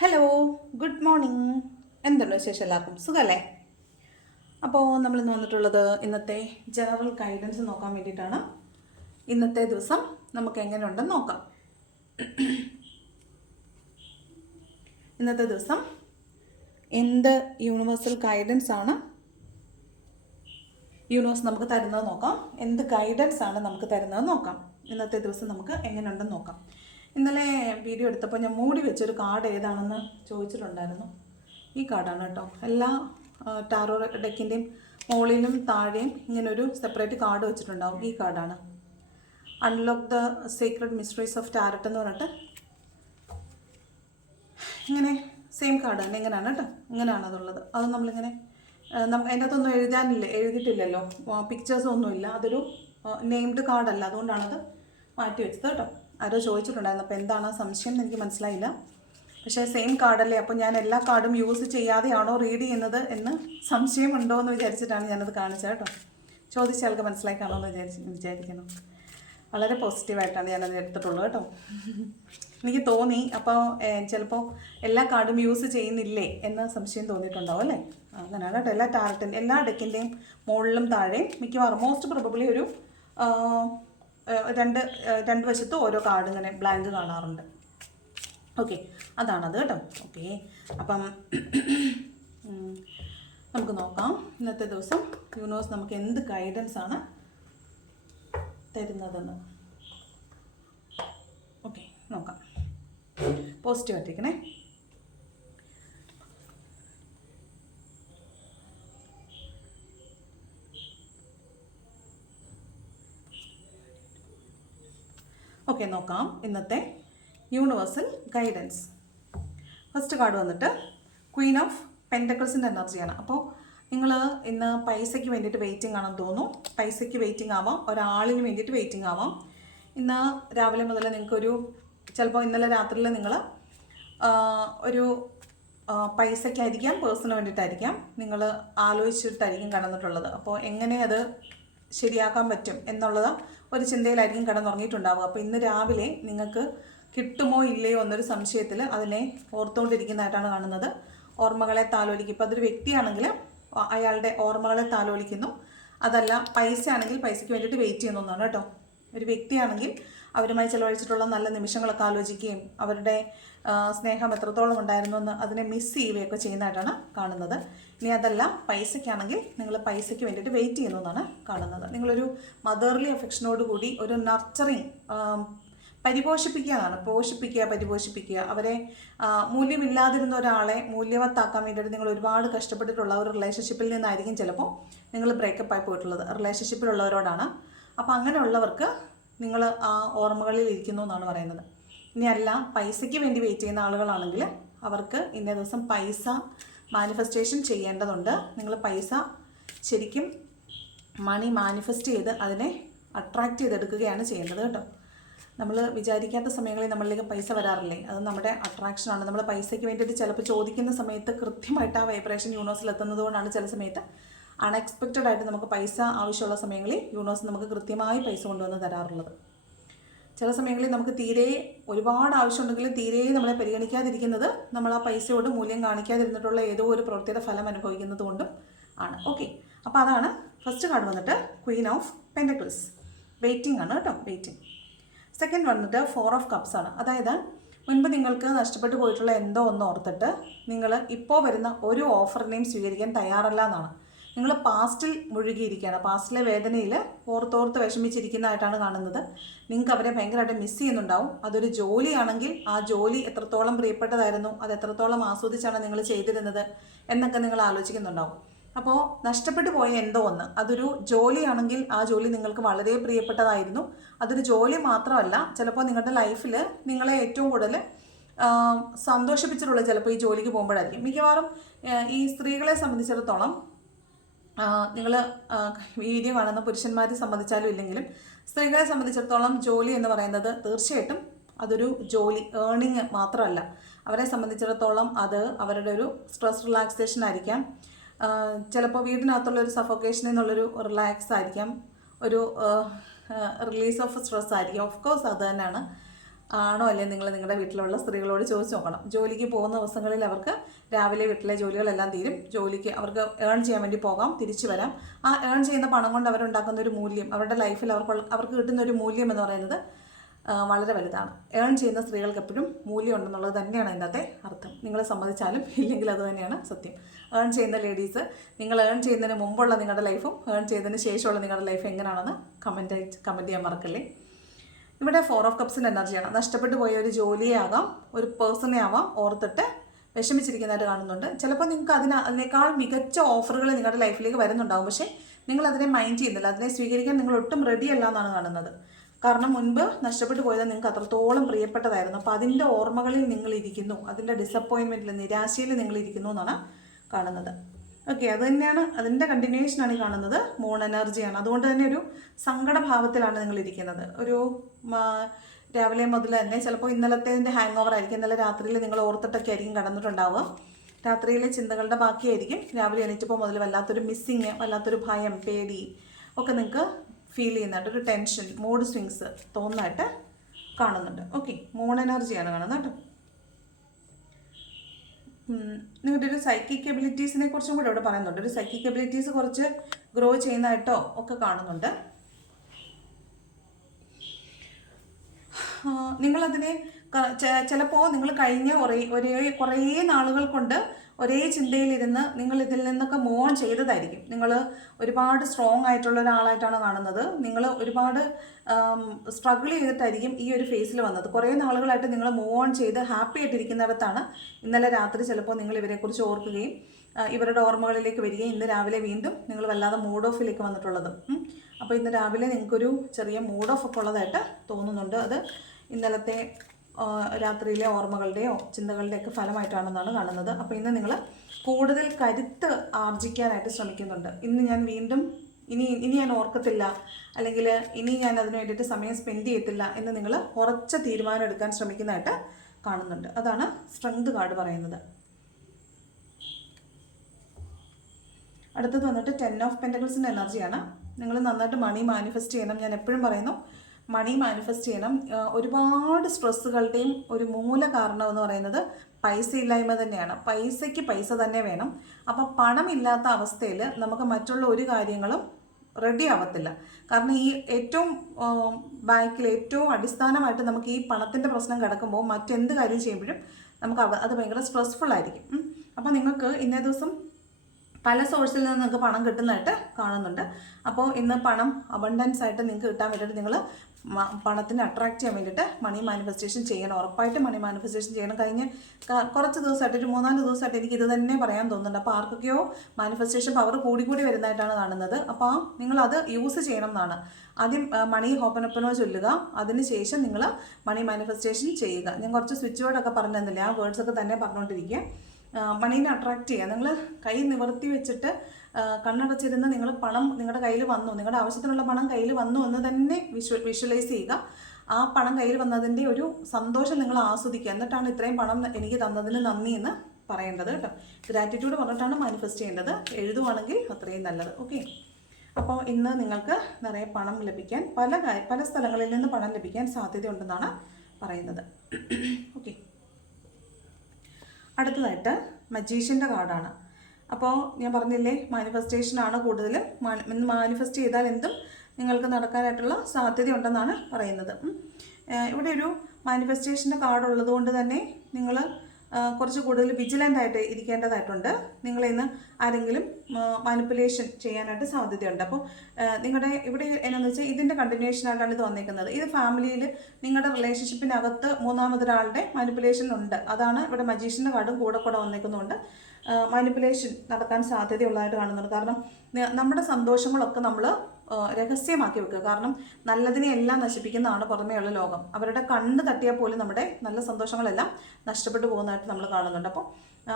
Hello good morning എന്തുണ്ട് വിശേഷം എല്ലാവർക്കും? സുഖമല്ലേ അപ്പോൾ നമ്മൾ ഇന്ന് വന്നിട്ടുള്ളത് ഇന്നത്തെ ജനറൽ ഗൈഡൻസ് നോക്കാൻ വേണ്ടിയിട്ടാണ്. ഇന്നത്തെ ദിവസം നമുക്ക് എങ്ങനെയുണ്ടെന്ന് നോക്കാം. ഇന്നത്തെ ദിവസം എന്ത് യൂണിവേഴ്സൽ ഗൈഡൻസ് ആണ് യൂണിവേഴ്സ് നമുക്ക് തരുന്നത് നോക്കാം. എന്ത് ഗൈഡൻസ് ആണ് നമുക്ക് തരുന്നത് നോക്കാം. ഇന്നത്തെ ദിവസം നമുക്ക് എങ്ങനെയുണ്ടെന്ന് നോക്കാം. ഇന്നലെ വീഡിയോ എടുത്തപ്പോൾ ഞാൻ മൂടി വെച്ചൊരു കാർഡ് ഏതാണെന്ന് ചോദിച്ചിട്ടുണ്ടായിരുന്നു. ഈ കാർഡാണ് കേട്ടോ എല്ലാ ടാറോ ഡെക്കിന്റെയും മുകളിലും താഴെയും ഇങ്ങനൊരു സെപ്പറേറ്റ് കാർഡ് വെച്ചിട്ടുണ്ടാവും. ഈ കാർഡാണ്. Unlock the secret mysteries of tarot എന്ന് പറഞ്ഞിട്ട്. ഇങ്ങനെ സെയിം കാർഡ് തന്നെ ഇങ്ങനെയാണ് കേട്ടോ ഇങ്ങനെയാണ് അതുള്ളത്. അത് നമ്മളിങ്ങനെ നമുക്ക് അതിന്റെ അകത്തൊന്നും എഴുതാനില്ല എഴുതിയിട്ടില്ലല്ലോ. പിക്ചേഴ്സ് ഒന്നുമില്ല. അതൊരു നെയിംഡ് കാർഡല്ല അതുകൊണ്ടാണത് മാറ്റി വെച്ചത് കേട്ടോ ആരോ ചോദിച്ചിട്ടുണ്ടായിരുന്നു. അപ്പോൾ എന്താണ് സംശയം എന്ന് എനിക്ക് മനസ്സിലായില്ല. പക്ഷേ സെയിം കാർഡല്ലേ അപ്പോൾ ഞാൻ എല്ലാ കാർഡും യൂസ് ചെയ്യാതെയാണോ റീഡ് ചെയ്യുന്നത് എന്ന് സംശയമുണ്ടോ എന്ന് വിചാരിച്ചിട്ടാണ് ഞാനത് കാണിച്ചത് കേട്ടോ. ചോദിച്ചയാൾക്ക് മനസ്സിലായി കാണുമെന്ന് വിചാരിച്ച് വിചാരിക്കുന്നു. വളരെ പോസിറ്റീവായിട്ടാണ് ഞാനത് എടുത്തിട്ടുള്ളത് കേട്ടോ. എനിക്ക് തോന്നി അപ്പോൾ ചിലപ്പോൾ എല്ലാ കാർഡും യൂസ് ചെയ്യുന്നില്ലേ എന്ന സംശയം തോന്നിയിട്ടുണ്ടാവും അല്ലേ? അങ്ങനെയാണ് കേട്ടോ. എല്ലാ ടാർട്ടിന്റെ എല്ലാ ഡെക്കിന്റെയും മുകളിലും താഴെയും മിക്കവാറും മോസ്റ്റ് പ്രോബബ്ലി ഒരു രണ്ട് രണ്ട് വശത്തും ഓരോ കാർഡ് ഇങ്ങനെ ബ്ലാങ്ക് കാണാറുണ്ട്. ഓക്കെ അതാണത് കേട്ടോ. ഓക്കെ അപ്പം നമുക്ക് നോക്കാം. ഇന്നത്തെ ദിവസം യൂണിവേഴ്സ് നമുക്ക് എന്ത് ഗൈഡൻസ് ആണ് തരുന്നതെന്ന്. ഓക്കെ നോക്കാം. പോസിറ്റീവ് ആയിട്ടിരിക്കണേ. ഓക്കെ നോക്കാം. ഇന്നത്തെ യൂണിവേഴ്സൽ ഗൈഡൻസ് ഫസ്റ്റ് കാർഡ് വന്നിട്ട് ക്വീൻ ഓഫ് പെന്റക്കിൾസിന്റെ എനർജിയാണ് അപ്പോൾ നിങ്ങൾ ഇന്ന് പൈസയ്ക്ക് വേണ്ടിയിട്ട് വെയിറ്റിംഗ് ആണെന്ന് തോന്നുന്നു. പൈസയ്ക്ക് വെയിറ്റിംഗ് ആവാം. ഒരാളിന് വേണ്ടിയിട്ട് വെയിറ്റിംഗ് ആവാം. ഇന്ന് രാവിലെ മുതൽ നിങ്ങൾക്കൊരു ചിലപ്പോൾ ഇന്നലെ രാത്രിയിൽ നിങ്ങൾ ഒരു പൈസയ്ക്കായിരിക്കാം പേഴ്സണിന് വേണ്ടിയിട്ടായിരിക്കാം നിങ്ങൾ ആലോചിച്ചിട്ടായിരിക്കും കടന്നിട്ടുള്ളത്. അപ്പോൾ എങ്ങനെ അത് ശരിയാക്കാൻ പറ്റും എന്നുള്ളത് ഒരു ചിന്തയിലായിരിക്കും കിടന്നുറങ്ങിയിട്ടുണ്ടാവുക. അപ്പോൾ ഇന്ന് രാവിലെ നിങ്ങൾക്ക് കിട്ടുമോ ഇല്ലയോ എന്നൊരു സംശയത്തിൽ അതിനെ ഓർത്തുകൊണ്ടിരിക്കുന്നതായിട്ടാണ് കാണുന്നത്. ഓർമ്മകളെ താലോലിക്കും. ഇപ്പോൾ അതൊരു വ്യക്തിയാണെങ്കിൽ അയാളുടെ ഓർമ്മകളെ താലോലിക്കുന്നു. അതല്ല പൈസ ആണെങ്കിൽ പൈസയ്ക്ക് വേണ്ടിയിട്ട് വെയിറ്റ് ചെയ്യുന്നു കേട്ടോ. ഒരു വ്യക്തിയാണെങ്കിൽ അവരുമായി ചിലവഴിച്ചിട്ടുള്ള നല്ല നിമിഷങ്ങളൊക്കെ ആലോചിക്കുകയും അവരുടെ സ്നേഹം എത്രത്തോളം ഉണ്ടായിരുന്നു എന്ന് അതിനെ മിസ് ചെയ്യുകയൊക്കെ ചെയ്യുന്നതായിട്ടാണ് കാണുന്നത്. ഇനി അതല്ല പൈസയ്ക്കാണെങ്കിൽ നിങ്ങൾ പൈസയ്ക്ക് വേണ്ടിയിട്ട് വെയിറ്റ് ചെയ്യുന്നു എന്നാണ് കാണുന്നത്. നിങ്ങളൊരു മദർലി കൂടി ഒരു നർച്ചറിങ് പരിപോഷിപ്പിക്കാനാണ് പോഷിപ്പിക്കുക പരിപോഷിപ്പിക്കുക. അവരെ മൂല്യമില്ലാതിരുന്ന ഒരാളെ മൂല്യവത്താക്കാൻ വേണ്ടിയിട്ട് നിങ്ങൾ ഒരുപാട് കഷ്ടപ്പെട്ടിട്ടുള്ള ഒരു റിലേഷൻഷിപ്പിൽ നിന്നായിരിക്കും ചിലപ്പോൾ നിങ്ങൾ ബ്രേക്കപ്പ് ആയി പോയിട്ടുള്ളത്. റിലേഷൻഷിപ്പിലുള്ളവരോടാണ് അപ്പോൾ അങ്ങനെയുള്ളവർക്ക് നിങ്ങൾ ആ ഓർമ്മകളിൽ ഇരിക്കുന്നു എന്നാണ് പറയുന്നത്. ഇനി അല്ല പൈസയ്ക്ക് വേണ്ടി വെയിറ്റ് ചെയ്യുന്ന ആളുകളാണെങ്കിൽ അവർക്ക് ഇന്നേ ദിവസം പൈസ മാനിഫെസ്റ്റേഷൻ ചെയ്യേണ്ടതുണ്ട്. നിങ്ങൾ പൈസ ശരിക്കും മണി മാനിഫെസ്റ്റ് ചെയ്ത് അതിനെ അട്രാക്റ്റ് ചെയ്തെടുക്കുകയാണ് ചെയ്യേണ്ടത് കേട്ടോ. നമ്മൾ വിചാരിക്കാത്ത സമയങ്ങളിൽ നമ്മളിലേക്ക് പൈസ വരാറില്ലേ? അത് നമ്മുടെ അട്രാക്ഷനാണ് നമ്മൾ പൈസയ്ക്ക് വേണ്ടിയിട്ട് ചിലപ്പോൾ ചോദിക്കുന്ന സമയത്ത് കൃത്യമായിട്ട് ആ വൈബ്രേഷൻ യൂണിവേഴ്സിൽ എത്തുന്നത് കൊണ്ടാണ് ചില സമയത്ത് അൺഎക്സ്പെക്റ്റഡ് ആയിട്ട് നമുക്ക് പൈസ ആവശ്യമുള്ള സമയങ്ങളിൽ യൂണിവേഴ്സ് നമുക്ക് കൃത്യമായി പൈസ കൊണ്ടുവന്ന് തരാറുള്ളത്. ചില സമയങ്ങളിൽ നമുക്ക് തീരെ ഒരുപാട് ആവശ്യമുണ്ടെങ്കിലും തീരെ നമ്മളെ പരിഗണിക്കാതിരിക്കുന്നത് നമ്മൾ ആ പൈസയോട് മൂല്യം കാണിക്കാതിരുന്നിട്ടുള്ള ഏതോ ഒരു പ്രവൃത്തിയുടെ ഫലം അനുഭവിക്കുന്നത് കൊണ്ടും ആണ്. ഓക്കെ അപ്പോൾ അതാണ് ഫസ്റ്റ് കാർഡ് വന്നിട്ട് ക്വീൻ ഓഫ് പെന്റക്കിൾസ് വെയിറ്റിംഗ് ആണ് കേട്ടോ വെയിറ്റിംഗ് സെക്കൻഡ് വന്നിട്ട് ഫോർ ഓഫ് കപ്സ് ആണ്. അതായത് മുൻപ് നിങ്ങൾക്ക് നഷ്ടപ്പെട്ടു പോയിട്ടുള്ള എന്തോ ഒന്ന് ഓർത്തിട്ട് നിങ്ങൾ ഇപ്പോൾ വരുന്ന ഒരു ഓഫറിനെയും സ്വീകരിക്കാൻ തയ്യാറല്ല എന്നാണ്. നിങ്ങൾ പാസ്റ്റിൽ മുഴുകിയിരിക്കുകയാണ്. പാസ്റ്റിലെ വേദനയിൽ ഓർത്തോർത്ത് വിഷമിച്ചിരിക്കുന്നതായിട്ടാണ് കാണുന്നത്. നിങ്ങൾക്ക് അവരെ ഭയങ്കരമായിട്ട് മിസ് ചെയ്യുന്നുണ്ടാവും. അതൊരു ജോലിയാണെങ്കിൽ ആ ജോലി എത്രത്തോളം പ്രിയപ്പെട്ടതായിരുന്നു അത് എത്രത്തോളം ആസ്വദിച്ചാണ് നിങ്ങൾ ചെയ്തിരുന്നത് എന്നൊക്കെ നിങ്ങൾ ആലോചിക്കുന്നുണ്ടാവും. അപ്പോൾ നഷ്ടപ്പെട്ടു പോയ എന്തോ ഒന്ന് അതൊരു ജോലിയാണെങ്കിൽ ആ ജോലി നിങ്ങൾക്ക് വളരെ പ്രിയപ്പെട്ടതായിരുന്നു. അതൊരു ജോലി മാത്രമല്ല ചിലപ്പോൾ നിങ്ങളുടെ ലൈഫിൽ നിങ്ങളെ ഏറ്റവും കൂടുതൽ സന്തോഷിപ്പിച്ചിട്ടുള്ള ചിലപ്പോൾ ഈ ജോലിക്ക് പോകുമ്പോഴായിരിക്കും. മിക്കവാറും ഈ സ്ത്രീകളെ സംബന്ധിച്ചിടത്തോളം നിങ്ങൾ വീഡിയോ കാണുന്ന പുരുഷന്മാരെ സംബന്ധിച്ചാലും ഇല്ലെങ്കിലും സ്ത്രീകളെ സംബന്ധിച്ചിടത്തോളം ജോലി എന്ന് പറയുന്നത് തീർച്ചയായിട്ടും അതൊരു ജോലി ഏണിങ് മാത്രമല്ല. അവരെ സംബന്ധിച്ചിടത്തോളം അത് അവരുടെ ഒരു സ്ട്രെസ് റിലാക്സേഷൻ ആയിരിക്കാം. ചിലപ്പോൾ വീടിനകത്തുള്ള ഒരു സഫോക്കേഷൻ എന്നുള്ളൊരു റിലാക്സ് ആയിരിക്കാം. ഒരു റിലീസ് ഓഫ് സ്ട്രെസ് ആയിരിക്കും. ഓഫ് കോഴ്സ് അത് തന്നെയാണ്. ആണോ അല്ലേ നിങ്ങൾ നിങ്ങളുടെ വീട്ടിലുള്ള സ്ത്രീകളോട് ചോദിച്ചു നോക്കണം. ജോലിക്ക് പോകുന്ന ദിവസങ്ങളിൽ അവർക്ക് രാവിലെ വീട്ടിലെ ജോലികളെല്ലാം തീരും. ജോലിക്ക് അവർക്ക് ഏൺ ചെയ്യാൻ വേണ്ടി പോകാം തിരിച്ചു വരാം. ആ ഏൺ ചെയ്യുന്ന പണം കൊണ്ട് അവരുണ്ടാക്കുന്ന ഒരു മൂല്യം അവരുടെ ലൈഫിൽ അവർക്ക് അവർക്ക് കിട്ടുന്ന ഒരു മൂല്യം എന്ന് പറയുന്നത് വളരെ വലുതാണ്. ഏൺ ചെയ്യുന്ന സ്ത്രീകൾക്ക് എപ്പോഴും മൂല്യം ഉണ്ടെന്നുള്ളത് തന്നെയാണ് അതിനകത്തെ അർത്ഥം. നിങ്ങളെ സമ്മതിച്ചാലും ഇല്ലെങ്കിൽ അത് തന്നെയാണ് സത്യം. ഏൺ ചെയ്യുന്ന ലേഡീസ് നിങ്ങൾ ഏൺ ചെയ്യുന്നതിന് മുമ്പുള്ള നിങ്ങളുടെ ലൈഫും ഏൺ ചെയ്തതിന് ശേഷമുള്ള നിങ്ങളുടെ ലൈഫ് എങ്ങനെയാണെന്ന് കമന്റ് കമന്റ് ചെയ്യാൻ മറക്കല്ലേ? ഇവിടെ ഫോർ ഓഫ് കപ്സിന്റെ എനർജിയാണ് നഷ്ടപ്പെട്ടു പോയ ഒരു ജോലിയെ ആകാം ഒരു പേഴ്സണെ ആവാം ഓർത്തിട്ട് വിഷമിച്ചിരിക്കുന്നതായിട്ട് കാണുന്നുണ്ട്. ചിലപ്പോൾ നിങ്ങൾക്ക് അതിന് അതിനേക്കാൾ മികച്ച ഓഫറുകൾ നിങ്ങളുടെ ലൈഫിലേക്ക് വരുന്നുണ്ടാകും പക്ഷേ നിങ്ങൾ അതിനെ മൈൻഡ് ചെയ്യുന്നില്ല. അതിനെ സ്വീകരിക്കാൻ നിങ്ങൾ ഒട്ടും റെഡി അല്ല എന്നാണ് കാണുന്നത്. കാരണം മുൻപ് നഷ്ടപ്പെട്ടു പോയത് നിങ്ങൾക്ക് അത്രത്തോളം പ്രിയപ്പെട്ടതായിരുന്നു. അപ്പോൾ അതിന്റെ ഓർമ്മകളിൽ നിങ്ങൾ ഇരിക്കുന്നു. അതിന്റെ ഡിസപ്പോയിൻമെന്റിൽ നിരാശയിൽ നിങ്ങൾ ഇരിക്കുന്നു എന്നാണ് കാണുന്നത്. ഓക്കെ അത് തന്നെയാണ് അതിന്റെ കണ്ടിന്യൂഷനാണ് ഈ കാണുന്നത്. മൂൺ എനർജിയാണ് അതുകൊണ്ട് തന്നെ ഒരു സങ്കടഭാവത്തിലാണ് നിങ്ങൾ ഇരിക്കുന്നത്. ഒരു രാവിലെ മുതൽ തന്നെ ചിലപ്പോൾ ഇന്നലത്തേതിന്റെ ഹാങ് ഓവർ ആയിരിക്കും. ഇന്നലെ രാത്രിയിൽ നിങ്ങൾ ഓർത്തിട്ടൊക്കെ ആയിരിക്കും കടന്നിട്ടുണ്ടാവുക. രാത്രിയിലെ ചിന്തകളുടെ ബാക്കിയായിരിക്കും. രാവിലെ എണീറ്റപ്പോൾ മുതൽ വല്ലാത്തൊരു മിസ്സിങ് വല്ലാത്തൊരു ഭയം പേടി ഒക്കെ നിങ്ങൾക്ക് ഫീൽ ചെയ്യുന്നുണ്ട്. ഒരു ടെൻഷൻ മൂഡ് സ്വിങ്സ് തോന്നുന്നതായിട്ട് കാണുന്നുണ്ട്. ഓക്കെ മൂൺ എനർജിയാണ് കാണുന്നത് കേട്ടോ. നിങ്ങളുടെ ഒരു സൈക്കിക് എബിലിറ്റീസിനെ കുറിച്ചും കൂടെ ഇവിടെ പറയുന്നുണ്ട്. ഒരു സൈക്കിക് എബിലിറ്റീസ് കുറച്ച് ഗ്രോ ചെയ്യുന്നതായിട്ടോ ഒക്കെ കാണുന്നുണ്ട്. നിങ്ങളതിനെ ചിലപ്പോൾ നിങ്ങൾ കഴിഞ്ഞ ഒരേ ഒരേ കുറേ നാളുകൾ കൊണ്ട് ഒരേ ചിന്തയിലിരുന്ന് നിങ്ങൾ ഇതിൽ നിന്നൊക്കെ മൂവ് ഓൺ ചെയ്തതായിരിക്കും. നിങ്ങൾ ഒരുപാട് സ്ട്രോങ് ആയിട്ടുള്ള ഒരാളായിട്ടാണ് കാണുന്നത്. നിങ്ങൾ ഒരുപാട് സ്ട്രഗിൾ ചെയ്തിട്ടായിരിക്കും ഈ ഒരു ഫേസിൽ വന്നത്. കുറേ നാളുകളായിട്ട് നിങ്ങൾ മൂവ് ഓൺ ചെയ്ത് ഹാപ്പി ആയിട്ടിരിക്കുന്നിടത്താണ് ഇന്നലെ രാത്രി ചിലപ്പോൾ നിങ്ങൾ ഇവരെക്കുറിച്ച് ഓർക്കുകയും ഇവരുടെ ഓർമ്മകളിലേക്ക് വരികയും ഇന്ന് രാവിലെ വീണ്ടും നിങ്ങൾ വല്ലാതെ മൂഡ് ഓഫിലേക്ക് വന്നിട്ടുള്ളത്. അപ്പോൾ ഇന്ന് രാവിലെ നിങ്ങൾക്കൊരു ചെറിയ മൂഡ് ഓഫ് ഒക്കെ ഉള്ളതായിട്ട് തോന്നുന്നുണ്ട്. അത് ഇന്നലത്തെ രാത്രിയിലെ ഓർമ്മകളുടെയോ ചിന്തകളുടെയൊക്കെ ഫലമായിട്ടാണെന്നാണ് കാണുന്നത്. അപ്പോൾ ഇന്ന് നിങ്ങൾ കൂടുതൽ കരുത്ത് ആർജിക്കാനായിട്ട് ശ്രമിക്കുന്നുണ്ട്. ഇന്ന് ഞാൻ വീണ്ടും ഇനി ഇനി ഞാൻ ഓർക്കത്തില്ല അല്ലെങ്കിൽ ഇനി ഞാൻ അതിന് വേണ്ടിയിട്ട് സമയം സ്പെൻഡ് ചെയ്യത്തില്ല എന്ന് നിങ്ങൾ ഉറച്ച തീരുമാനം എടുക്കാൻ ശ്രമിക്കുന്നതായിട്ട് കാണുന്നുണ്ട്. അതാണ് സ്ട്രെങ്ത് കാർഡ് പറയുന്നത്. അടുത്തത് വന്നിട്ട് ടെൻ ഓഫ് പെന്റക്കിൾസിന്റെ എനർജിയാണ്. നിങ്ങൾ നന്നായിട്ട് മണി മാനിഫെസ്റ്റ് ചെയ്യണം. ഞാൻ എപ്പോഴും പറയുന്നു മണി മാനിഫെസ്റ്റ് ചെയ്യണം. ഒരുപാട് സ്ട്രെസ്സുകളുടെയും ഒരു മൂല കാരണം എന്ന് പറയുന്നത് പൈസ ഇല്ലായ്മ തന്നെയാണ്. പൈസയ്ക്ക് പൈസ തന്നെ വേണം. അപ്പോൾ പണമില്ലാത്ത അവസ്ഥയിൽ നമുക്ക് മറ്റുള്ള ഒരു കാര്യങ്ങളും റെഡി ആവത്തില്ല. കാരണം ഈ ഏറ്റവും ബാങ്കിൽ ഏറ്റവും അടിസ്ഥാനമായിട്ട് നമുക്ക് ഈ പണത്തിന്റെ പ്രശ്നം കിടക്കുമ്പോൾ മറ്റെന്ത് കാര്യം ചെയ്യുമ്പോഴും നമുക്ക് അത് ഭയങ്കര സ്ട്രെസ്ഫുൾ ആയിരിക്കും. അപ്പോൾ നിങ്ങൾക്ക് ഇന്നേ ദിവസം പല സോഴ്സിൽ നിന്ന് നിങ്ങൾക്ക് പണം കിട്ടുന്നതായിട്ട് കാണുന്നുണ്ട്. അപ്പോൾ ഇന്ന് പണം അബണ്ടൻസ് ആയിട്ട് നിങ്ങൾക്ക് കിട്ടാൻ വേണ്ടിയിട്ട് നിങ്ങൾ പണത്തിന് അട്രാക്ട് ചെയ്യാൻ വേണ്ടിയിട്ട് മണി മാനിഫെസ്റ്റേഷൻ ചെയ്യണം. ഉറപ്പായിട്ട് മണി മാനിഫെസ്റ്റേഷൻ ചെയ്യണം. കഴിഞ്ഞ കുറച്ച് ദിവസമായിട്ട് ഒരു മൂന്നാൽ ദിവസമായിട്ട് എനിക്ക് ഇത് തന്നെ പറയാൻ തോന്നുന്നുണ്ട്. അപ്പോൾ ആർക്കൊക്കെയോ മാനിഫെസ്റ്റേഷൻ പവർ കൂടി കൂടി വരുന്നതായിട്ടാണ് കാണുന്നത്. അപ്പോൾ നിങ്ങൾ അത് യൂസ് ചെയ്യണം എന്നാണ്. ആദ്യം മണി ഹോപ്പനപ്പനോ ചൊല്ലുക. അതിനുശേഷം നിങ്ങൾ മണി മാനിഫെസ്റ്റേഷൻ ചെയ്യുക. ഞാൻ കുറച്ച് സ്വിച്ച് വേർഡൊക്കെ പറഞ്ഞു തന്നില്ലേ ആ വേർഡ്സൊക്കെ തന്നെ പറഞ്ഞുകൊണ്ടിരിക്കുക. മണീനെ അട്രാക്റ്റ് ചെയ്യുക നിങ്ങൾ കൈ നിവർത്തി വെച്ചിട്ട് കണ്ണടച്ചിരുന്ന നിങ്ങൾ പണം നിങ്ങളുടെ കയ്യിൽ വന്നു. നിങ്ങളുടെ ആവശ്യത്തിനുള്ള പണം കയ്യിൽ വന്നു എന്ന് തന്നെ വിഷ്വ വിഷ്വലൈസ് ചെയ്യുക. ആ പണം കയ്യിൽ വന്നതിന്റെ ഒരു സന്തോഷം നിങ്ങൾ ആസ്വദിക്കുക. എന്നിട്ടാണ് ഇത്രയും പണം എനിക്ക് തന്നതിന് നന്ദി എന്ന് പറയേണ്ടത് കേട്ടോ. ഗ്രാറ്റിറ്റ്യൂഡ് പറഞ്ഞിട്ടാണ് മാനിഫെസ്റ്റ് ചെയ്യേണ്ടത്. എഴുതുവാണെങ്കിൽ അത്രയും നല്ലത്. ഓക്കെ അപ്പോൾ ഇന്ന് നിങ്ങൾക്ക് നിറയെ പണം ലഭിക്കാൻ പല പല സ്ഥലങ്ങളിൽ നിന്ന് പണം ലഭിക്കാൻ സാധ്യതയുണ്ടെന്നാണ് പറയുന്നത്. ഓക്കെ അടുത്തതായിട്ട് മജീഷ്യന്റെ കാർഡാണ് അപ്പോൾ ഞാൻ പറഞ്ഞില്ലേ മാനിഫെസ്റ്റേഷനാണ് കൂടുതലും. മാനിഫെസ്റ്റ് ചെയ്താൽ എന്തും നിങ്ങൾക്ക് നടക്കാനായിട്ടുള്ള സാധ്യതയുണ്ടെന്നാണ് പറയുന്നത്. ഇവിടെ ഒരു മാനിഫെസ്റ്റേഷന്റെ കാർഡ് ഉള്ളതുകൊണ്ട് തന്നെ നിങ്ങൾ കുറച്ച് കൂടുതൽ വിജിലന്റ് ആയിട്ട് ഇരിക്കേണ്ടതായിട്ടുണ്ട്. നിങ്ങൾ ഇന്ന് ആരെങ്കിലും മാനിപ്പുലേഷൻ ചെയ്യാനായിട്ട് സാധ്യതയുണ്ട്. അപ്പോൾ നിങ്ങളുടെ ഇവിടെ എന്നാന്ന് വെച്ചാൽ ഇതിന്റെ കണ്ടിന്യൂഷൻ ആയിട്ടാണ് ഇത് വന്നിരിക്കുന്നത് ഇത് ഫാമിലിയിൽ നിങ്ങളുടെ റിലേഷൻഷിപ്പിനകത്ത് മൂന്നാമതൊരാളുടെ മാനിപ്പുലേഷൻ ഉണ്ട്. അതാണ് ഇവിടെ മജീഷ്യന്റെ കാർഡും കൂടെ കൂടെ വന്നിരിക്കുന്നതുകൊണ്ട് മാനിപ്പുലേഷൻ നടക്കാൻ സാധ്യതയുള്ളതായിട്ട് കാണുന്നുണ്ട്. കാരണം നമ്മുടെ സന്തോഷങ്ങളൊക്കെ നമ്മൾ രഹസ്യമാക്കി വെക്കുക. കാരണം നല്ലതിനെ എല്ലാം നശിപ്പിക്കുന്നതാണ് പുറമേയുള്ള ലോകം. അവരുടെ കണ്ണ് തട്ടിയാൽ പോലും നമ്മുടെ നല്ല സന്തോഷങ്ങളെല്ലാം നഷ്ടപ്പെട്ടു പോകുന്നതായിട്ട് നമ്മൾ കാണുന്നുണ്ട്. അപ്പോൾ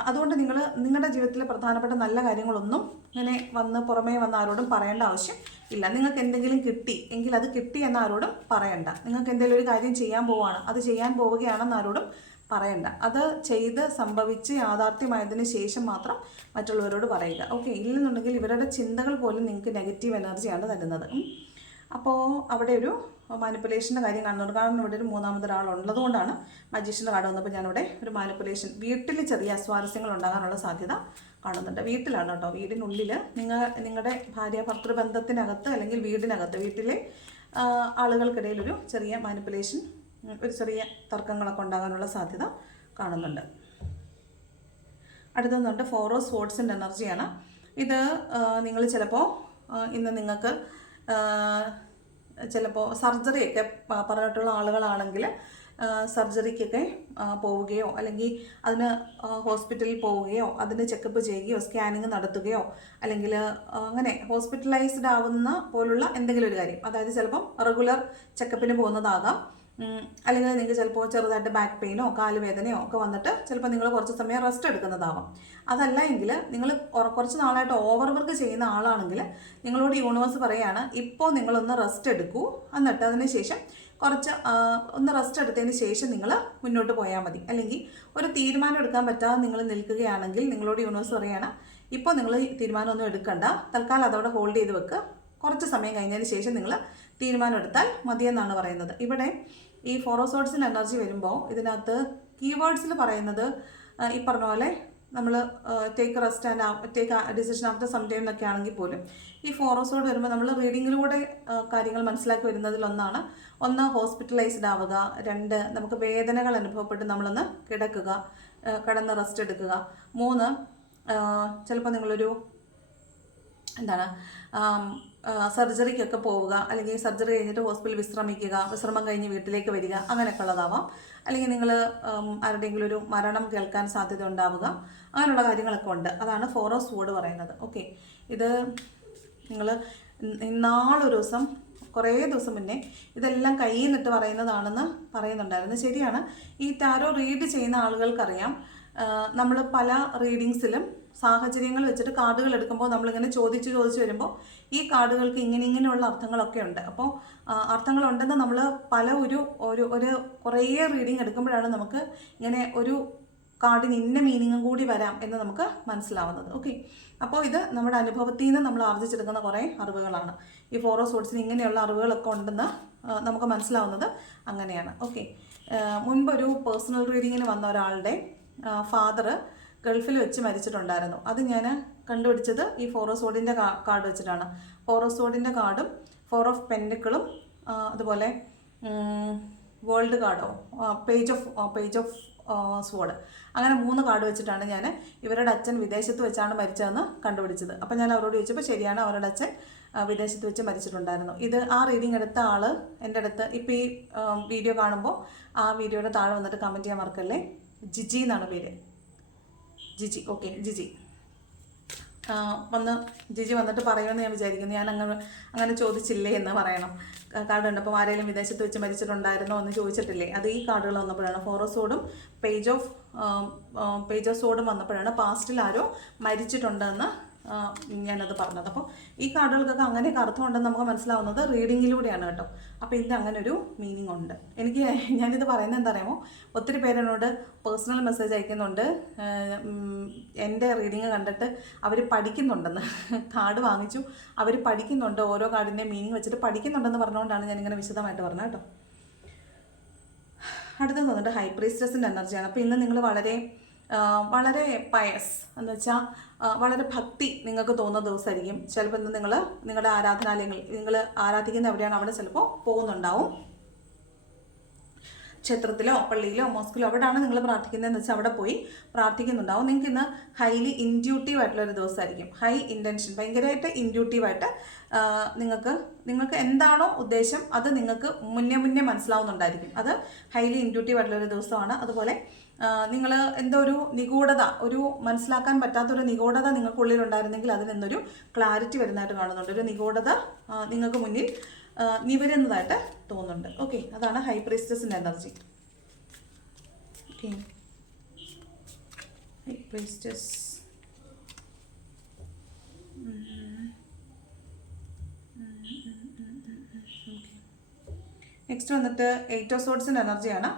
അതുകൊണ്ട് നിങ്ങൾ നിങ്ങളുടെ ജീവിതത്തിലെ പ്രധാനപ്പെട്ട നല്ല കാര്യങ്ങളൊന്നും ഇങ്ങനെ വന്ന് പുറമേ വന്ന് ആരോടും പറയേണ്ട ആവശ്യം ഇല്ല. നിങ്ങൾക്ക് എന്തെങ്കിലും കിട്ടി എങ്കിൽ അത് കിട്ടി എന്ന് ആരോടും പറയണ്ട. നിങ്ങൾക്ക് എന്തെങ്കിലും ഒരു കാര്യം ചെയ്യാൻ പോവുകയാണ് അത് ചെയ്യാൻ പോവുകയാണെന്ന് ആരോടും പറയണ്ട. അത് ചെയ്ത് സംഭവിച്ച് യാഥാർത്ഥ്യമായതിനു ശേഷം മാത്രം മറ്റുള്ളവരോട് പറയുക. ഓക്കെ ഇല്ലെന്നുണ്ടെങ്കിൽ ഇവരുടെ ചിന്തകൾ പോലും നിങ്ങൾക്ക് നെഗറ്റീവ് എനർജിയാണ് തരുന്നത്. അപ്പോൾ അവിടെ ഒരു മാനിപ്പുലേഷന്റെ കാര്യം കാണുന്നുണ്ട്. കാരണം ഇവിടെ ഒരു മൂന്നാമത് ഒരാളുള്ളത് കൊണ്ടാണ് മജീഷ്യന്റെ കാർഡ് വന്നപ്പോൾ ഞാനിവിടെ ഒരു മാനിപ്പുലേഷൻ വീട്ടിൽ ചെറിയ അസ്വാരസ്യങ്ങൾ ഉണ്ടാകാനുള്ള സാധ്യത കാണുന്നുണ്ട്. വീട്ടിലാണ് കേട്ടോ. വീടിനുള്ളിൽ നിങ്ങൾ നിങ്ങളുടെ ഭാര്യ ഭർത്തൃബന്ധത്തിനകത്ത് അല്ലെങ്കിൽ വീടിനകത്ത് വീട്ടിലെ ആളുകൾക്കിടയിലൊരു ചെറിയ മാനിപ്പുലേഷൻ ഒരു ചെറിയ തർക്കങ്ങളൊക്കെ ഉണ്ടാകാനുള്ള സാധ്യത കാണുന്നുണ്ട്. അടുത്തതുണ്ട് ഫോറോ സ്പോർട്സിന്റെ എനർജിയാണ്. ഇത് നിങ്ങൾ ചിലപ്പോൾ ഇന്ന് നിങ്ങൾക്ക് ചിലപ്പോൾ സർജറിയൊക്കെ പറഞ്ഞിട്ടുള്ള ആളുകളാണെങ്കിൽ സർജറിക്കൊക്കെ പോവുകയോ അല്ലെങ്കിൽ അതിന് ഹോസ്പിറ്റലിൽ പോവുകയോ അതിന് ചെക്കപ്പ് ചെയ്യുകയോ സ്കാനിങ് നടത്തുകയോ അല്ലെങ്കിൽ അങ്ങനെ ഹോസ്പിറ്റലൈസ്ഡ് ആവുന്ന പോലുള്ള എന്തെങ്കിലും ഒരു കാര്യം. അതായത് ചിലപ്പം റെഗുലർ ചെക്കപ്പിന് പോകുന്നതാകാം. അല്ലെങ്കിൽ നിങ്ങൾക്ക് ചിലപ്പോൾ ചെറുതായിട്ട് ബാക്ക് പെയിനോ കാലുവേദനയോ ഒക്കെ വന്നിട്ട് ചിലപ്പോൾ നിങ്ങൾ കുറച്ച് സമയം റെസ്റ്റ് എടുക്കുന്നതാവാം. അതല്ല എങ്കിൽ നിങ്ങൾ കുറച്ച് നാളായിട്ട് ഓവർ വർക്ക് ചെയ്യുന്ന ആളാണെങ്കിൽ നിങ്ങളോട് യൂണിവേഴ്സ് പറയുകയാണ് ഇപ്പോൾ നിങ്ങളൊന്ന് റെസ്റ്റ് എടുക്കൂ. എന്നിട്ട് അതിന് ശേഷം കുറച്ച് ഒന്ന് റെസ്റ്റ് എടുത്തതിന് ശേഷം നിങ്ങൾ മുന്നോട്ട് പോയാൽ മതി. അല്ലെങ്കിൽ ഒരു തീരുമാനം എടുക്കാൻ പറ്റാതെ നിങ്ങൾ നിൽക്കുകയാണെങ്കിൽ നിങ്ങളോട് യൂണിവേഴ്സ് പറയാണ് ഇപ്പോൾ നിങ്ങൾ തീരുമാനമൊന്നും എടുക്കണ്ട. തൽക്കാലം അതോടെ ഹോൾഡ് ചെയ്ത് വെക്കുക കുറച്ച് സമയം കഴിഞ്ഞതിന് ശേഷം നിങ്ങൾ തീരുമാനം എടുത്താൽ മതിയെന്നാണ് പറയുന്നത്. ഇവിടെ ഈ ഫോറോസോഡ്സിന്റെ എനർജി വരുമ്പോൾ ഇതിനകത്ത് കീവേഡ്സിൽ പറയുന്നത് ഈ പറഞ്ഞ പോലെ നമ്മൾ take rest and take decision after some time എന്നൊക്കെ ആണെങ്കിൽ പോലും ഈ ഫോറോസോഡ് വരുമ്പോൾ നമ്മൾ റീഡിങ്ങിലൂടെ കാര്യങ്ങൾ മനസ്സിലാക്കി വരുന്നതിലൊന്നാണ് ഒന്ന് ഹോസ്പിറ്റലൈസ്ഡ് ആവുക രണ്ട് നമുക്ക് വേദനകൾ അനുഭവപ്പെട്ട് നമ്മളൊന്ന് കിടക്കുക കടന്ന് റെസ്റ്റ് എടുക്കുക. മൂന്ന് ചിലപ്പോൾ നിങ്ങളൊരു എന്താണ് സർജറിക്കൊക്കെ പോവുക അല്ലെങ്കിൽ സർജറി കഴിഞ്ഞിട്ട് ഹോസ്പിറ്റലിൽ വിശ്രമിക്കുക വിശ്രമം കഴിഞ്ഞ് വീട്ടിലേക്ക് വരിക അങ്ങനെയൊക്കെ ഉള്ളതാവാം അല്ലെങ്കിൽ നിങ്ങൾ ആരുടെയെങ്കിലും ഒരു മരണം കേൾക്കാൻ സാധ്യത ഉണ്ടാവുക അങ്ങനെയുള്ള കാര്യങ്ങളൊക്കെ ഉണ്ട്. അതാണ് ഫോറോസ് വോർഡ് പറയുന്നത്. ഓക്കെ. ഇത് നിങ്ങൾ നാളൊരു ദിവസം കുറേ ദിവസം മുന്നേ ഇതെല്ലാം കയ്യിൽ നിന്നിട്ട് പറയുന്നതാണെന്ന് പറയുന്നുണ്ടായിരുന്നു. ശരിയാണ്. ഈ ടാരോ റീഡ് ചെയ്യുന്ന ആളുകൾക്കറിയാം നമ്മൾ പല റീഡിങ്സിലും സാഹചര്യങ്ങൾ വെച്ചിട്ട് കാർഡുകൾ എടുക്കുമ്പോൾ നമ്മളിങ്ങനെ ചോദിച്ച് ചോദിച്ച് വരുമ്പോൾ ഈ കാർഡുകൾക്ക് ഇങ്ങനെ ഇങ്ങനെയുള്ള അർത്ഥങ്ങളൊക്കെ ഉണ്ട്. അപ്പോൾ അർത്ഥങ്ങളുണ്ടെന്ന് നമ്മൾ പല ഒരു ഒരു ഒരു കുറേ റീഡിങ് എടുക്കുമ്പോഴാണ് നമുക്ക് ഇങ്ങനെ ഒരു കാർഡിന് ഇന്ന മീനിങ്ങും കൂടി വരാം എന്ന് നമുക്ക് മനസ്സിലാവുന്നത്. ഓക്കെ? അപ്പോൾ ഇത് നമ്മുടെ അനുഭവത്തിൽ നിന്ന് നമ്മൾ ആർജിച്ചെടുക്കുന്ന കുറേ അറിവുകളാണ്. ഈ ഫോറോ സോഡ്സിന് ഇങ്ങനെയുള്ള അറിവുകളൊക്കെ ഉണ്ടെന്ന് നമുക്ക് മനസ്സിലാവുന്നത് അങ്ങനെയാണ്. ഓക്കെ? മുൻപൊരു പേഴ്സണൽ റീഡിങ്ങിന് വന്ന ഒരാളുടെ ഫാദർ ഗൾഫിൽ വെച്ച് മരിച്ചിട്ടുണ്ടായിരുന്നു. അത് ഞാൻ കണ്ടുപിടിച്ചത് ഈ ഫോറോസോഡിന്റെ കാർഡ് വെച്ചിട്ടാണ്. ഫോറോസോഡിന്റെ കാർഡും ഫോർ ഓഫ് പെൻഡിക്കിളും അതുപോലെ വേൾഡ് കാർഡോ page of page of sword. അങ്ങനെ മൂന്ന് കാർഡ് വെച്ചിട്ടാണ് ഞാൻ ഇവരുടെ അച്ഛൻ വിദേശത്ത് വെച്ചാണ് മരിച്ചതെന്ന് കണ്ടുപിടിച്ചത്. അപ്പം ഞാൻ അവരോട് ചോദിച്ചപ്പോൾ ശരിയാണ് അവരുടെ അച്ഛൻ വിദേശത്ത് വെച്ച് മരിച്ചിട്ടുണ്ടായിരുന്നു. ഇത് ആ റീഡിംഗ് എടുത്ത ആൾ എന്റെ അടുത്ത് ഇപ്പോൾ ഈ വീഡിയോ കാണുമ്പോൾ ആ വീഡിയോയുടെ താഴെ വന്നിട്ട് കമന്റ് ചെയ്യാൻ മറക്കല്ലേ? ജിജി എന്നാണ് പേര്. ജിജി ഓക്കെ ജിജി. വന്ന് ജിജി വന്നിട്ട് പറയുമെന്ന് ഞാൻ വിചാരിക്കുന്നു. ഞാൻ അങ്ങനെ അങ്ങനെ ചോദിച്ചില്ലേ എന്ന് പറയണം. കാർഡുണ്ട്. കാർഡ് ഉണ്ട് അപ്പോൾ ആരെങ്കിലും വിദേശത്ത് വെച്ച് മരിച്ചിട്ടുണ്ടായിരുന്നോ എന്ന് ചോദിച്ചിട്ടില്ലേ? അത് ഈ കാർഡുകൾ വന്നപ്പോഴാണ്. ഫോറോസോഡും പേജ് ഓഫ് പേജ് ഓഫ് സോഡും വന്നപ്പോഴാണ് പാസ്റ്റിൽ ആരോ മരിച്ചിട്ടുണ്ടെന്ന് ഞാനത് പറഞ്ഞത്. അപ്പോൾ ഈ കാർഡുകൾക്കൊക്കെ അങ്ങനെയൊക്കെ അർത്ഥമുണ്ടെന്ന് നമുക്ക് മനസ്സിലാവുന്നത് റീഡിങ്ങിലൂടെയാണ് കേട്ടോ. അപ്പോൾ ഇതിന് അങ്ങനെ ഒരു മീനിങ് ഉണ്ട്. എനിക്ക് ഞാനിത് പറയുന്നത് എന്താ പറയുമോ ഒത്തിരി പേരെന്നോട് പേഴ്സണൽ മെസ്സേജ് അയക്കുന്നുണ്ട്. എന്റെ റീഡിങ് കണ്ടിട്ട് അവർ പഠിക്കുന്നുണ്ടെന്ന്. കാർഡ് വാങ്ങിച്ചു. അവർ പഠിക്കുന്നുണ്ട്. ഓരോ കാർഡിന്റെ മീനിങ് വെച്ചിട്ട് പഠിക്കുന്നുണ്ടെന്ന് പറഞ്ഞുകൊണ്ടാണ് ഞാനിങ്ങനെ വിശദമായിട്ട് പറഞ്ഞത് കേട്ടോ. അടുത്തത് വന്നിട്ട് ഹൈ പ്രീസ്റ്റസിന്റെ എനർജിയാണ് അപ്പോൾ ഇന്ന് നിങ്ങൾ വളരെ വളരെ പയസ് എന്ന് വെച്ചാൽ വളരെ ഭക്തി നിങ്ങൾക്ക് തോന്നുന്ന ദിവസമായിരിക്കും. ചിലപ്പോൾ നിങ്ങൾ നിങ്ങളുടെ ആരാധനാലയങ്ങൾ നിങ്ങൾ ആരാധിക്കുന്ന എവിടെയാണ് അവിടെ ചിലപ്പോൾ പോകുന്നുണ്ടാവും. ക്ഷേത്രത്തിലോ പള്ളിയിലോ മോസ്കിലോ അവിടെയാണ് നിങ്ങൾ പ്രാർത്ഥിക്കുന്നതെന്ന് വെച്ചാൽ അവിടെ പോയി പ്രാർത്ഥിക്കുന്നുണ്ടാവും നിങ്ങൾക്ക് ഇന്ന് ഹൈലി ഇൻഡ്യൂട്ടീവ് ആയിട്ടുള്ള ഒരു ദിവസമായിരിക്കും. ഹൈ ഇന്റൻഷൻ ഭയങ്കരമായിട്ട് ഇൻഡ്യൂട്ടീവായിട്ട് നിങ്ങൾക്ക് നിങ്ങൾക്ക് എന്താണോ ഉദ്ദേശം അത് നിങ്ങൾക്ക് മുന്നേ മുന്നേ മനസ്സിലാവുന്നുണ്ടായിരിക്കും. അത് ഹൈലി ഇൻഡ്യൂട്ടീവ് ഒരു ദിവസമാണ്. അതുപോലെ നിങ്ങൾ എന്തോ ഒരു നിഗൂഢത ഒരു മനസ്സിലാക്കാൻ പറ്റാത്തൊരു നിഗൂഢത നിങ്ങൾക്കുള്ളിലുണ്ടായിരുന്നെങ്കിൽ അതിൽ നിന്നൊരു ക്ലാരിറ്റി വരുന്നതായിട്ട് കാണുന്നുണ്ട്. ഒരു നിഗൂഢത നിങ്ങൾക്ക് മുന്നിൽ നിവരുന്നതായിട്ട് തോന്നുന്നുണ്ട്. ഓക്കെ അതാണ് ഹൈ പ്രീസ്റ്റസിന്റെ എനർജി ഓക്കെ ഹൈ നെക്സ്റ്റ് വന്നിട്ട് എയ്റ്റ് ഓഫ് സോഡ്സിന്റെ എനർജിയാണ്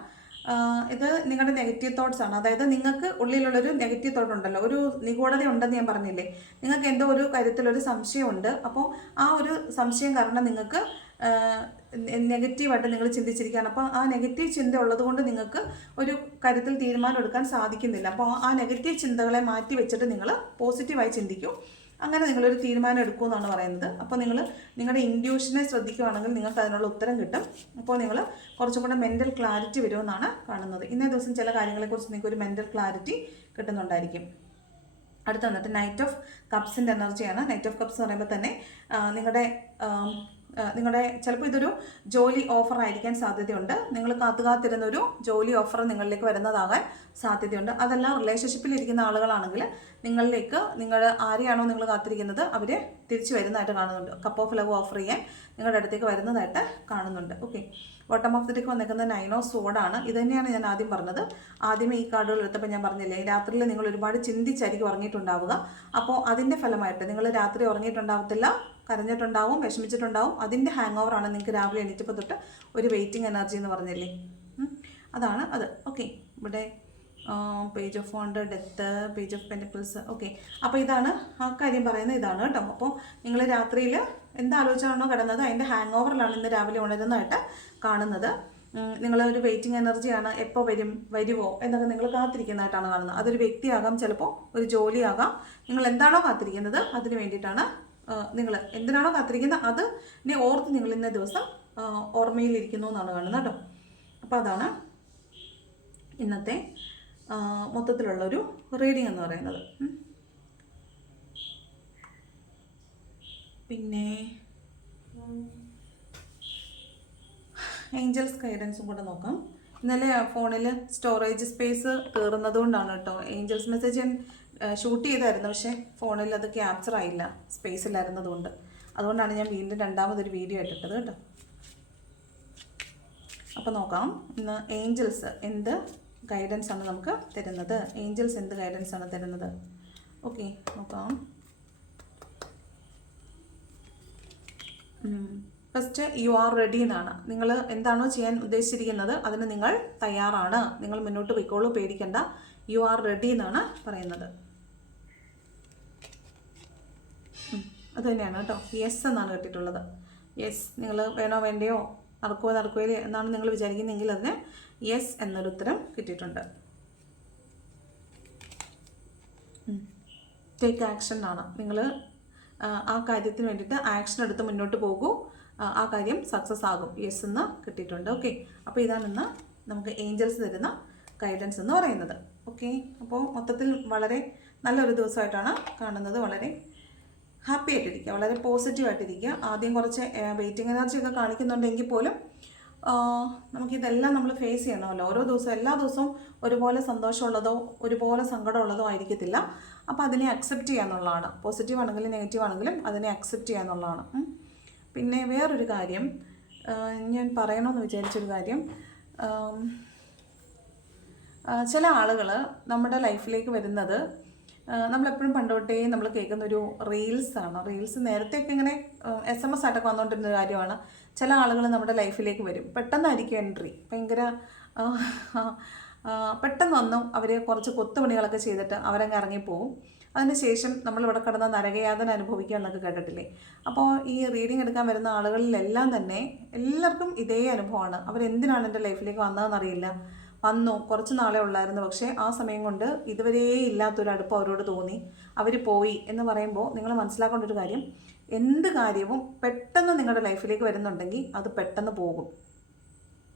ഇത് നിങ്ങളുടെ നെഗറ്റീവ് തോട്ട്സ് ആണ്. അതായത് നിങ്ങൾക്ക് ഉള്ളിലുള്ളൊരു നെഗറ്റീവ് തോട്ട് ഉണ്ടല്ലോ. ഒരു നിഗൂഢത ഉണ്ടെന്ന് ഞാൻ പറഞ്ഞില്ലേ? നിങ്ങൾക്ക് എന്തോ ഒരു കാര്യത്തിലൊരു സംശയമുണ്ട്. അപ്പോൾ ആ ഒരു സംശയം കാരണം നിങ്ങൾക്ക് നെഗറ്റീവായിട്ട് നിങ്ങൾ ചിന്തിച്ചിരിക്കുകയാണ്. അപ്പോൾ ആ നെഗറ്റീവ് ചിന്ത ഉള്ളതുകൊണ്ട് നിങ്ങൾക്ക് ഒരു കാര്യത്തിൽ തീരുമാനം എടുക്കാൻ സാധിക്കുന്നില്ല. അപ്പോൾ ആ നെഗറ്റീവ് ചിന്തകളെ മാറ്റി വെച്ചിട്ട് നിങ്ങൾ പോസിറ്റീവായി ചിന്തിക്കും. അങ്ങനെ നിങ്ങളൊരു തീരുമാനം എടുക്കുമെന്നാണ് പറയുന്നത്. അപ്പോൾ നിങ്ങൾ നിങ്ങളുടെ ഇൻഡ്യൂഷനെ ശ്രദ്ധിക്കുകയാണെങ്കിൽ നിങ്ങൾക്ക് അതിനുള്ള ഉത്തരം കിട്ടും. അപ്പോൾ നിങ്ങൾ കുറച്ചും കൂടെ മെന്റൽ ക്ലാരിറ്റി വരുമെന്നാണ് കാണുന്നത്. ഇന്നേ ദിവസം ചില കാര്യങ്ങളെക്കുറിച്ച് നിങ്ങൾക്ക് ഒരു മെന്റൽ ക്ലാരിറ്റി കിട്ടുന്നുണ്ടായിരിക്കും. അടുത്ത വന്നിട്ട് നൈറ്റ് ഓഫ് കപ്സിന്റെ എനർജിയാണ് നൈറ്റ് ഓഫ് കപ്സ് എന്ന് പറയുമ്പോൾ തന്നെ നിങ്ങളുടെ നിങ്ങളുടെ ചിലപ്പോൾ ഇതൊരു ജോലി ഓഫർ ആയിരിക്കാൻ സാധ്യതയുണ്ട്. നിങ്ങൾ കാത്തു കാത്തിരുന്ന ഒരു ജോലി ഓഫർ നിങ്ങളിലേക്ക് വരുന്നതാകാൻ സാധ്യതയുണ്ട്. അതല്ല റിലേഷൻഷിപ്പിൽ ഇരിക്കുന്ന ആളുകളാണെങ്കിൽ നിങ്ങളിലേക്ക് നിങ്ങൾ ആരെയാണോ നിങ്ങൾ കാത്തിരിക്കുന്നത് അവർ തിരിച്ചു വരുന്നതായിട്ട് കാണുന്നുണ്ട്. കപ്പ് ഓഫ് ലവ് ഓഫർ ചെയ്യാൻ നിങ്ങളുടെ അടുത്തേക്ക് വരുന്നതായിട്ട് കാണുന്നുണ്ട്. ഓക്കെ ബോട്ടം ഓഫ് ദിക്ക് വന്നേക്കുന്ന നൈൻ ഓഫ് സോഡാണ് ഇത് തന്നെയാണ് ഞാൻ ആദ്യം പറഞ്ഞത്. ആദ്യമേ ഈ കാർഡുകൾ എടുത്തപ്പോൾ ഞാൻ പറഞ്ഞില്ലേ രാത്രിയിൽ നിങ്ങൾ ഒരുപാട് ചിന്തിച്ചായിരിക്കും ഉറങ്ങിയിട്ടുണ്ടാവുക. അപ്പോൾ അതിന്റെ ഫലമായിട്ട് നിങ്ങൾ രാത്രി ഉറങ്ങിയിട്ടുണ്ടാവത്തില്ല. കരഞ്ഞിട്ടുണ്ടാവും വിഷമിച്ചിട്ടുണ്ടാവും. അതിന്റെ ഹാങ് ആണ് നിങ്ങൾക്ക് രാവിലെ എണീറ്റപ്പോൾ തൊട്ട് ഒരു വെയിറ്റിംഗ് എനർജി എന്ന് പറഞ്ഞില്ലേ? അതാണ് അത്. ഓക്കെ ഇവിടെ page of wonder death page of pentacles okay അപ്പോൾ ഇതാണ് ആ കാര്യം പറയുന്നത്. ഇതാണ് കേട്ടോ. അപ്പോൾ നിങ്ങൾ രാത്രിയിൽ എന്താലോചിച്ചാണോ കിടന്നത്? അതിന്റെ ഹാങ് ഓവറിലാണ് ഇന്ന് രാവിലെ ഉണരുന്നതായിട്ട് കാണുന്നത്. നിങ്ങൾ ഒരു വെയിറ്റിംഗ് എനർജിയാണ് എപ്പോൾ വരും വരുമോ എന്നൊക്കെ നിങ്ങൾ കാത്തിരിക്കുന്നതായിട്ടാണ് കാണുന്നത്. അതൊരു വ്യക്തിയാകാം ചിലപ്പോൾ ഒരു ജോലിയാകാം. നിങ്ങൾ എന്താണോ കാത്തിരിക്കുന്നത്? അതിന് വേണ്ടിയിട്ടാണ് നിങ്ങൾ എന്തിനാണോ കാത്തിരിക്കുന്നത് അത് ഇനി ഓർത്ത് നിങ്ങൾ ഇന്ന ദിവസം ഓർമ്മയിലിരിക്കുന്നു എന്നാണ് കാണുന്നത് കേട്ടോ. അപ്പോൾ അതാണ് ഇന്നത്തെ മൊത്തത്തിലുള്ളൊരു റീഡിംഗ് എന്ന് പറയുന്നത്. പിന്നെ ഏഞ്ചൽസ് ഗൈഡൻസും കൂടെ നോക്കാം. ഇന്നലെ ഫോണിൽ സ്റ്റോറേജ് സ്പേസ് തീർന്നതുകൊണ്ടാണ് കേട്ടോ. ഏഞ്ചൽസ് മെസ്സേജ് ഷൂട്ട് ചെയ്തായിരുന്നു. പക്ഷേ ഫോണിൽ അത് ക്യാപ്ചർ ആയില്ല. സ്പേസ് ഇല്ലായിരുന്നതുകൊണ്ട്. അതുകൊണ്ടാണ് ഞാൻ വീണ്ടും രണ്ടാമതൊരു വീഡിയോ ഇട്ടിട്ടത് കേട്ടോ. അപ്പോൾ നോക്കാം. ഇന്ന് ഏഞ്ചൽസ് എന്ത് ഗൈഡൻസ് ആണ് നമുക്ക് തരുന്നത്. ഏഞ്ചൽസ് എന്ത് ഗൈഡൻസ് ആണ് തരുന്നത്. ഓക്കെ നോക്കാം. ഫസ്റ്റ് യു ആർ റെഡി എന്നാണ്. നിങ്ങൾ എന്താണോ ചെയ്യാൻ ഉദ്ദേശിച്ചിരിക്കുന്നത് അതിന് നിങ്ങൾ തയ്യാറാണ്. നിങ്ങൾ മുന്നോട്ട് പോയിക്കോളൂ പേടിക്കണ്ട. യു ആർ റെഡി എന്നാണ് പറയുന്നത്. അത് തന്നെയാണ് കേട്ടോ. യെസ് എന്നാണ് കിട്ടിയിട്ടുള്ളത്. യെസ് നിങ്ങൾ വേണോ വേണ്ടയോ? നടക്കുമോ നടക്കുമോ എന്നാണ് നിങ്ങൾ വിചാരിക്കുന്നതെങ്കിൽ അതിന് യെസ് എന്നൊരു ഉത്തരം കിട്ടിയിട്ടുണ്ട്. ടേക്ക് ആക്ഷൻ ആണ് നിങ്ങൾ ആ കാര്യത്തിന് വേണ്ടിയിട്ട് ആക്ഷൻ എടുത്ത് മുന്നോട്ട് പോകൂ. ആ, കാര്യം സക്സസ് ആകും. യെസ് എന്ന് കിട്ടിയിട്ടുണ്ട്. ഓക്കെ അപ്പോൾ ഇതാണ് ഇന്ന് നമുക്ക് ഏഞ്ചൽസ് തരുന്ന ഗൈഡൻസ് എന്ന് പറയുന്നത്. ഓക്കെ അപ്പോൾ മൊത്തത്തിൽ വളരെ നല്ലൊരു ദിവസമായിട്ടാണ് കാണുന്നത്. വളരെ ഹാപ്പി ആയിട്ടിരിക്കുക വളരെ പോസിറ്റീവ് ആയിട്ടിരിക്കുക. ആദ്യം കുറച്ച് വെയിറ്റിംഗ് എനർജി ഒക്കെ കാണിക്കുന്നുണ്ടെങ്കിൽ പോലും നമുക്കിതെല്ലാം നമ്മൾ ഫേസ് ചെയ്യണമല്ലോ. ഓരോ ദിവസവും എല്ലാ ദിവസവും ഒരുപോലെ സന്തോഷമുള്ളതോ ഒരുപോലെ സങ്കടമുള്ളതോ ആയിരിക്കത്തില്ല. അപ്പോൾ അതിനെ അക്സെപ്റ്റ് ചെയ്യാന്നുള്ളതാണ് പോസിറ്റീവ് ആണെങ്കിലും നെഗറ്റീവ് ആണെങ്കിലും അതിനെ അക്സെപ്റ്റ് ചെയ്യാന്നുള്ളതാണ്. പിന്നെ വേറൊരു കാര്യം ഞാൻ പറയണമെന്ന് വിചാരിച്ചൊരു കാര്യം ചില ആളുകൾ നമ്മുടെ ലൈഫിലേക്ക് വരുന്നത് നമ്മളെപ്പോഴും പണ്ടോട്ടേ നമ്മൾ കേൾക്കുന്ന ഒരു റീൽസ് ആണ് റീൽസ് നേരത്തെയൊക്കെ ഇങ്ങനെ എസ് എം എസ് ആയിട്ടൊക്കെ വന്നുകൊണ്ടിരുന്ന കാര്യമാണ്. ചില ആളുകൾ നമ്മുടെ ലൈഫിലേക്ക് വരും. പെട്ടെന്നായിരിക്കും എൻട്രി. ഭയങ്കര പെട്ടെന്ന് വന്നു അവർ കുറച്ച് കൊത്തുപണികളൊക്കെ ചെയ്തിട്ട് അവരങ്ങ് ഇറങ്ങിപ്പോവും. അതിനുശേഷം നമ്മളിവിടെ കിടന്ന നരകയാതന അനുഭവിക്കുക എന്നൊക്കെ കേട്ടിട്ടില്ലേ? അപ്പോൾ ഈ റീഡിംഗ് എടുക്കാൻ വരുന്ന ആളുകളിലെല്ലാം തന്നെ എല്ലാവർക്കും ഇതേ അനുഭവമാണ്. അവരെന്തിനാണ് എന്റെ ലൈഫിലേക്ക് വന്നതെന്നറിയില്ല. വന്നു. കുറച്ച് നാളെ ഉള്ളായിരുന്നു. പക്ഷേ ആ സമയം കൊണ്ട് ഇതുവരേ ഇല്ലാത്തൊരു അടുപ്പം അവരോട് തോന്നി. അവർ പോയി എന്ന് പറയുമ്പോൾ നിങ്ങൾ മനസ്സിലാക്കേണ്ട ഒരു കാര്യം എന്ത് കാര്യവും പെട്ടെന്ന് നിങ്ങളുടെ ലൈഫിലേക്ക് വരുന്നുണ്ടെങ്കിൽ അത് പെട്ടെന്ന് പോകും.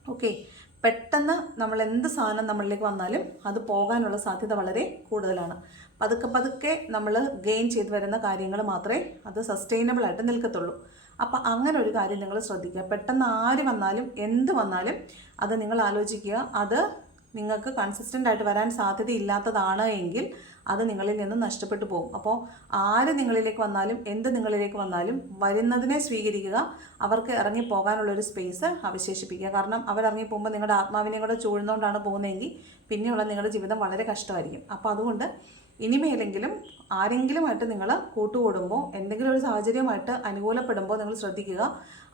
ഓക്കെ? പെട്ടെന്ന് നമ്മൾ എന്ത് സാധനം നമ്മളിലേക്ക് വന്നാലും അത് പോകാനുള്ള സാധ്യത വളരെ കൂടുതലാണ്. പതുക്കെ പതുക്കെ നമ്മൾ ഗെയിൻ ചെയ്തു വരുന്ന കാര്യങ്ങൾ മാത്രമേ അത് സസ്റ്റൈനബിൾ ആയിട്ട് നിൽക്കത്തുള്ളൂ. അപ്പം അങ്ങനെ ഒരു കാര്യം നിങ്ങൾ ശ്രദ്ധിക്കുക. പെട്ടെന്ന് ആര് വന്നാലും എന്ത് വന്നാലും അത് നിങ്ങൾ ആലോചിക്കുക. അത് നിങ്ങൾക്ക് കൺസിസ്റ്റന്റ് ആയിട്ട് വരാൻ സാധ്യതയില്ലാത്തതാണ് എങ്കിൽ അത് നിങ്ങളിൽ നിന്ന് നഷ്ടപ്പെട്ടു പോകും. അപ്പോൾ ആര് നിങ്ങളിലേക്ക് വന്നാലും എന്ത് നിങ്ങളിലേക്ക് വന്നാലും വരുന്നതിനെ സ്വീകരിക്കുക. അവർക്ക് ഇറങ്ങി പോകാനുള്ളൊരു സ്പേസ് അവശേഷിപ്പിക്കുക. കാരണം അവരിറങ്ങി പോകുമ്പോൾ നിങ്ങളുടെ ആത്മാവിനെ കൂടെ ചൂഴ്ന്നുകൊണ്ടാണ് പോകുന്നതെങ്കിൽ പിന്നെയുള്ള നിങ്ങളുടെ ജീവിതം വളരെ കഷ്ടമായിരിക്കും. അപ്പോൾ അതുകൊണ്ട് ഇനിമേലെങ്കിലും ആരെങ്കിലുമായിട്ട് നിങ്ങൾ കൂട്ടുകൂടുമ്പോൾ എന്തെങ്കിലും ഒരു സാഹചര്യമായിട്ട് അനുകൂലപ്പെടുമ്പോൾ നിങ്ങൾ ശ്രദ്ധിക്കുക.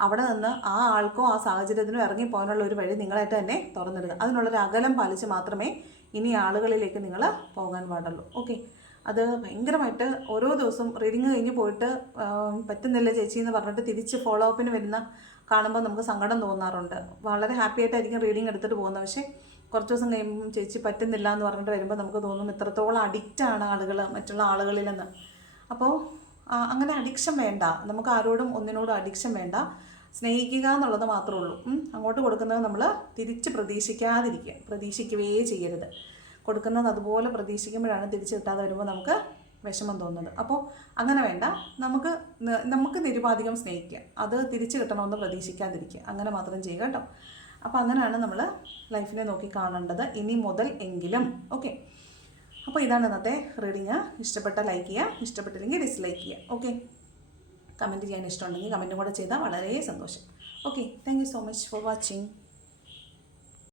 അവിടെ നിന്ന് ആ ആൾക്കോ ആ സാഹചര്യത്തിനോ ഇറങ്ങി പോകാനുള്ള ഒരു വഴി നിങ്ങളായിട്ട് തന്നെ തുറന്നിടുക. അതിനുള്ളൊരു അകലം പാലിച്ച് മാത്രമേ ഇനി ആളുകളിലേക്ക് നിങ്ങൾ പോകാൻ പാടുള്ളൂ. ഓക്കെ. അത് ഭയങ്കരമായിട്ട് ഓരോ ദിവസം റീഡിങ് കഴിഞ്ഞ് പോയിട്ട് പറ്റുന്നില്ല ചേച്ചി എന്ന് പറഞ്ഞിട്ട് തിരിച്ച് ഫോളോ അപ്പിന് വരുന്ന കാണുമ്പോൾ നമുക്ക് സങ്കടം തോന്നാറുണ്ട്. വളരെ ഹാപ്പി ആയിട്ടായിരിക്കും റീഡിങ് എടുത്തിട്ട് പോകുന്നത്. പക്ഷേ കുറച്ച് ദിവസം കഴിയുമ്പം ചേച്ചി പറ്റുന്നില്ല എന്ന് പറഞ്ഞിട്ട് വരുമ്പോൾ നമുക്ക് തോന്നും ഇത്രത്തോളം അഡിക്റ്റാണ് ആളുകൾ മറ്റുള്ള ആളുകളിലെന്ന്. അപ്പോൾ അങ്ങനെ അഡിക്ഷൻ വേണ്ട. നമുക്ക് ആരോടും ഒന്നിനോടും അഡിക്ഷൻ വേണ്ട. സ്നേഹിക്കുക എന്നുള്ളത് മാത്രമേ ഉള്ളൂ. അങ്ങോട്ട് കൊടുക്കുന്നത് നമ്മൾ തിരിച്ച് പ്രതീക്ഷിക്കാതിരിക്കുക. പ്രതീക്ഷിക്കുകയേ ചെയ്യരുത്. കൊടുക്കുന്നത് അതുപോലെ പ്രതീക്ഷിക്കുമ്പോഴാണ് തിരിച്ച് കിട്ടാതെ വരുമ്പോൾ നമുക്ക് വിഷമം തോന്നുന്നത്. അപ്പോൾ അങ്ങനെ വേണ്ട. നമുക്ക് നമുക്ക് നിരുപാധികം സ്നേഹിക്കുക. അത് തിരിച്ച് കിട്ടണമെന്ന് പ്രതീക്ഷിക്കാതിരിക്കുക. അങ്ങനെ മാത്രം ചെയ്യുക കേട്ടോ. അപ്പോൾ അങ്ങനെയാണ് നമ്മൾ ലൈഫിനെ നോക്കി കാണേണ്ടത് ഇനി മുതൽ എങ്കിലും. ഓക്കെ അപ്പോൾ ഇതാണ് ഇന്നത്തെ റീഡിങ് ഇഷ്ടപ്പെട്ട ലൈക്ക് ചെയ്യുക ഇഷ്ടപ്പെട്ടില്ലെങ്കിൽ ഡിസ്ലൈക്ക് ചെയ്യുക ഓക്കെ കമന്റ് ചെയ്യാൻ ഇഷ്ടമുണ്ടെങ്കിൽ കമന്റും കൂടെ ചെയ്താൽ വളരെ സന്തോഷം. Okay thank so much for watching